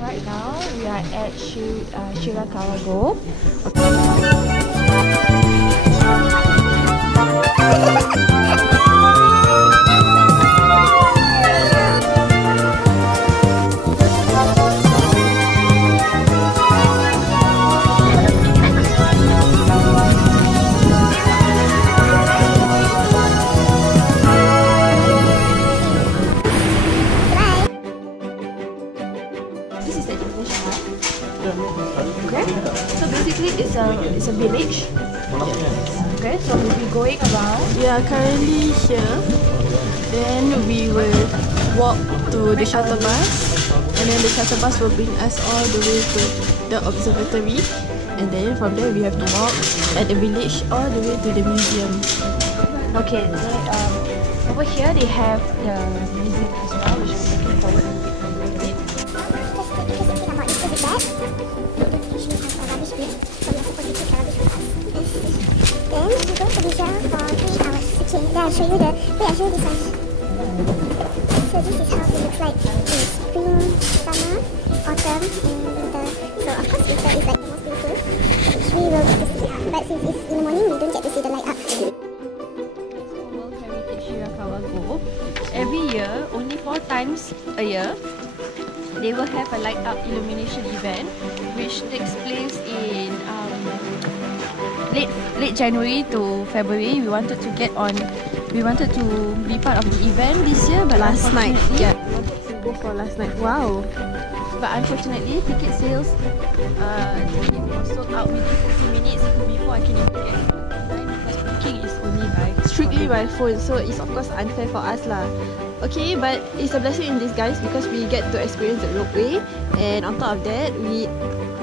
right now we are at Shirakawa-go. This is the English part. Okay. So basically it's a village. Okay, so we'll be going around. We are currently here. Then we will walk to the shuttle bus, and then the shuttle bus will bring us all the way to the observatory, and then from there we have to walk at the village all the way to the museum. Okay, then over here they have the museum as well, which I'm looking forward to. Then we go to the jar for 3 hours. Okay, then I'll show you the. Wait, I'll show you this one. So this is how it looks like in spring, summer, autumn, and winter. So of course winter is like the most beautiful, which we will get to see. But since it's in the morning, we don't get to see the light up. World Heritage Shirakawa-go. Every year, only 4 times a year, they will have a light up illumination event, which takes place in late January to February. We wanted to be part of the event this year, but Last night, yeah. we wanted to go for last night. Wow. But unfortunately, ticket sales it was sold out within 15 minutes before I can even get online, because booking is only by Strictly by phone, so it's of course unfair for us lah. Okay, but it's a blessing in disguise because we get to experience the ropeway, and on top of that, we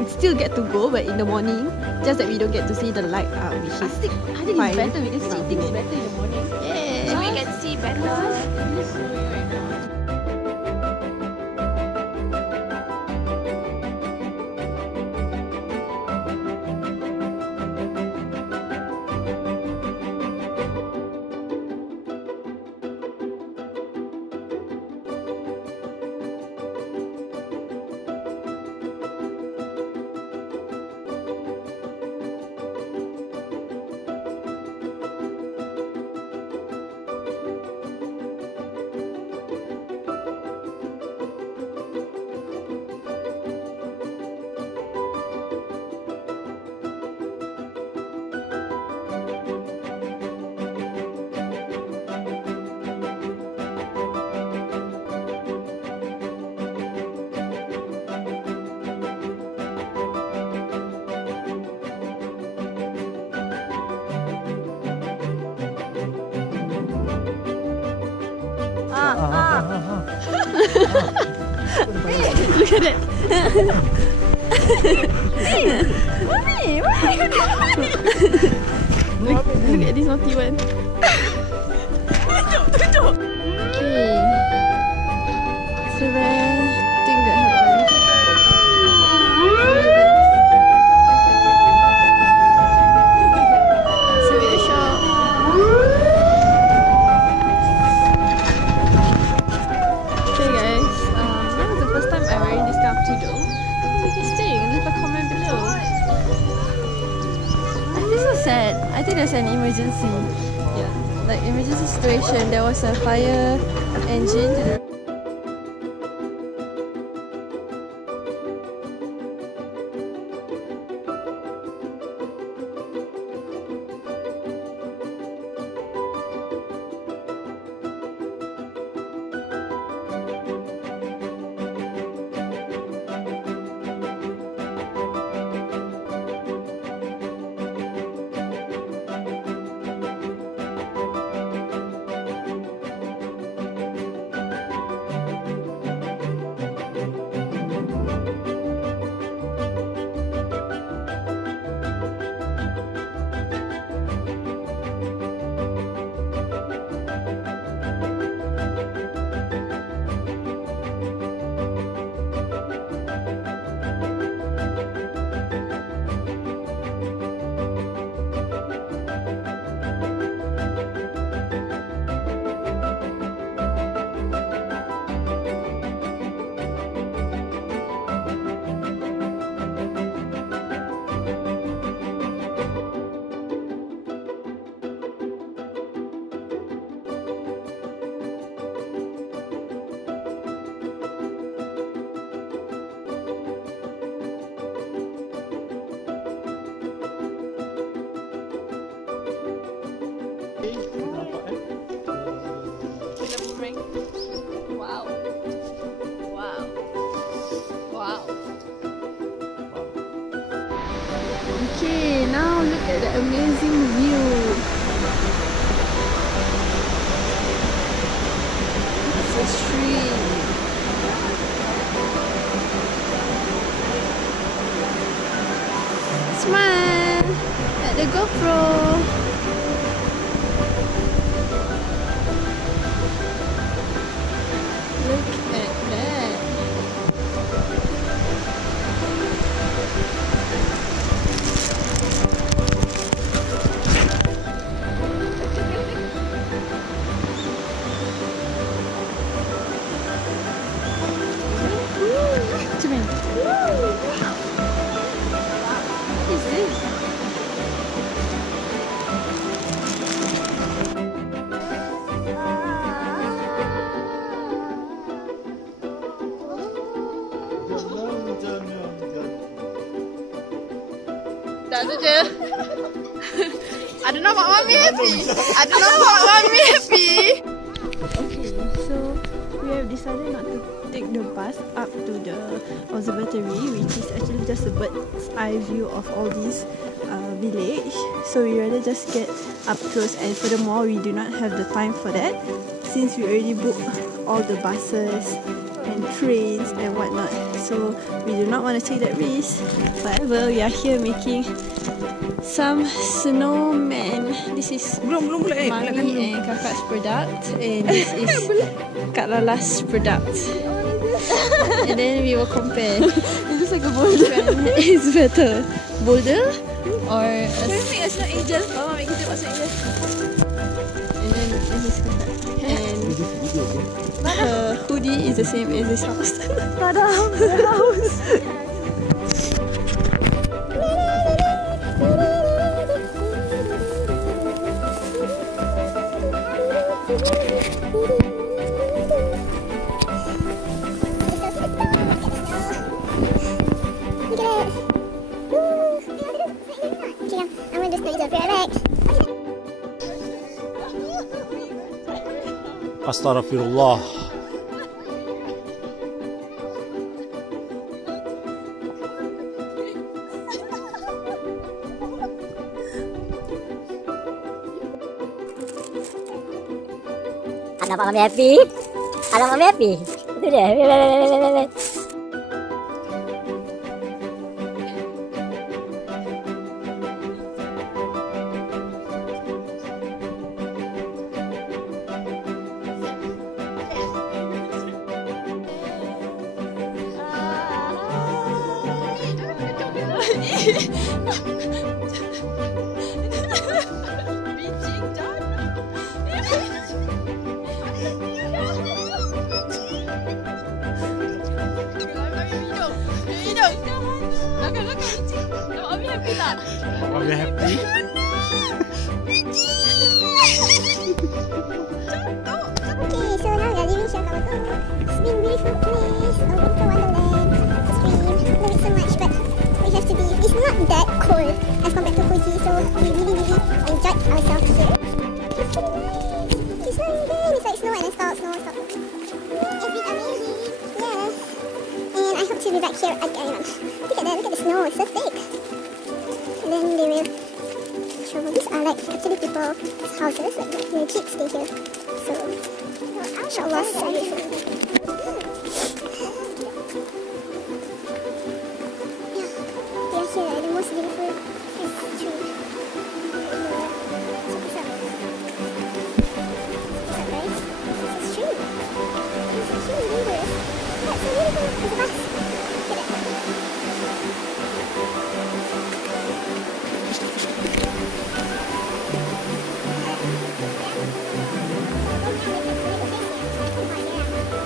still get to go, but in the morning, just that we don't get to see the light up, which is I think fine. it's better. We can see things better in the morning. Yeah. So we can see better. Hey, look at it. Hey, mommy, what are you doing? Look at this naughty one. Okay. It's a rare thing that happens. Souvenir shop. Okay guys, that was the first time I'm wearing this kind of tutu. What do you think? Leave a comment below. I feel so sad. I think there's an emergency. Yeah, like emergency situation. There was a fire engine to the Okay, now look at the amazing view. It's a street. Smile at the GoPro. Look at that. Come in. What is this? Tak tu je. Ada nama Mami happy. Ada nama Mami happy. Okay, so we have decided not to take the bus up to the observatory, which is actually just a bird's eye view of all these village. So we rather just get up close, and furthermore, we do not have the time for that since we already booked all the buses and trains and whatnot. So we do not want to take that risk. However, we are here making some snowman. This is Mami and Kakak's product, and this is Kak Lala's product. And then we will compare. It looks like a boulder. Which is better, boulder or a make us not angel? Mama make kita masuk angel. And then this is Kakak. And her hoodie is the same as this house. Tada, the house. Astaghfirullah. Nampak Mami happy? Nampak Mami happy? Itu dia. Mami happy. Okay, so now we are leaving Shirakawa-go. It's been beautiful place, a winter wonderland, spring, love it so much, but we have to be, it's not that cold as compared to Fuji, so we really enjoyed ourselves here. It's pretty nice, it's snowing again, it's like snow and then stop. It's been amazing, yes. And I hope to be back here again. Look at that, look at the snow, it's so thick. And then they will show, these are like actually people's houses, like the kids stay here. So, inshallah, so beautiful. Yeah, we are here at the most beautiful tree. Check this out. What's up, guys? This is true. It's actually dangerous. Yeah, it's so beautiful. There's a bus. Look at that.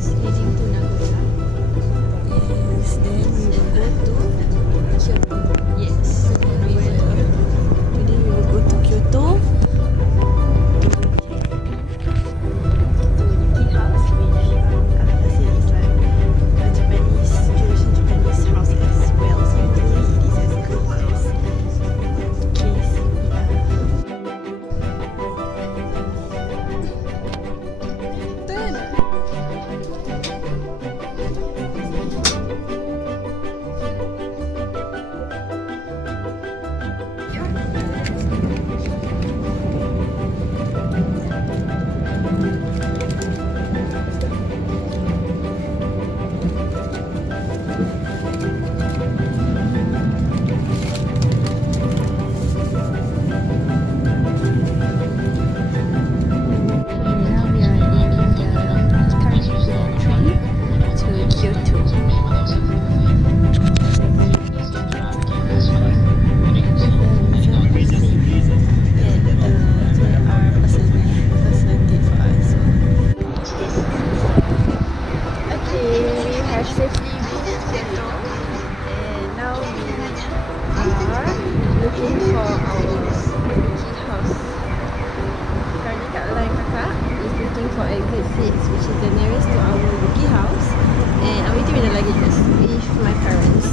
is heading to Nagoya. Yes, then we will go to Kyoto. Yes. Today we will go to Kyoto. To Yuki house, which Kakak said is like a Japanese, traditional Japanese house as well. So hopefully it is as good as case. For exit 6, which is the nearest to our Yuki house, and I'm waiting with the luggages with my parents.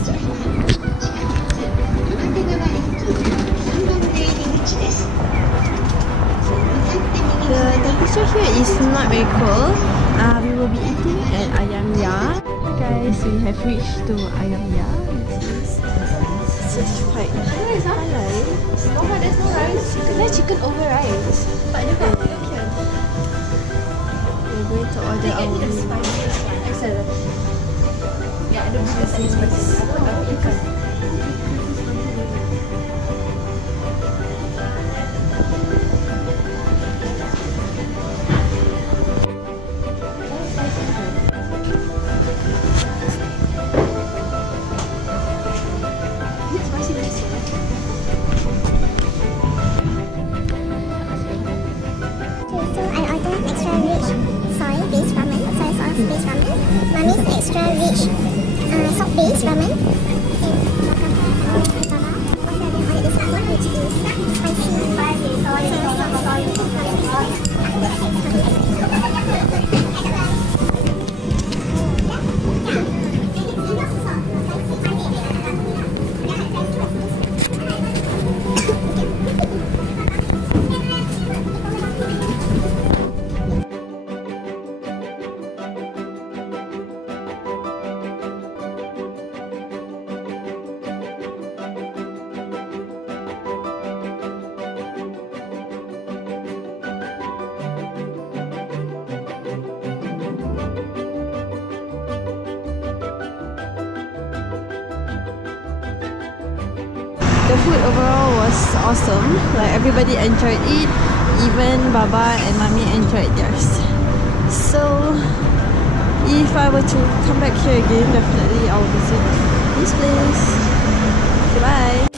The temperature here is not very cold. We will be eating at Ayam Ya. Guys, we have reached to Ayam Ya, which is certified halal. There's no rice. There's chicken over rice. But they've got milk here. We're going to order our meal. Excellent. Yeah, I don't think there's any spices. I don't know. Mommy's extra rich salt-based ramen. And this one, which is The food overall was awesome. Like everybody enjoyed it. Even Baba and Mommy enjoyed theirs. So if I were to come back here again, definitely I'll visit this place. Goodbye.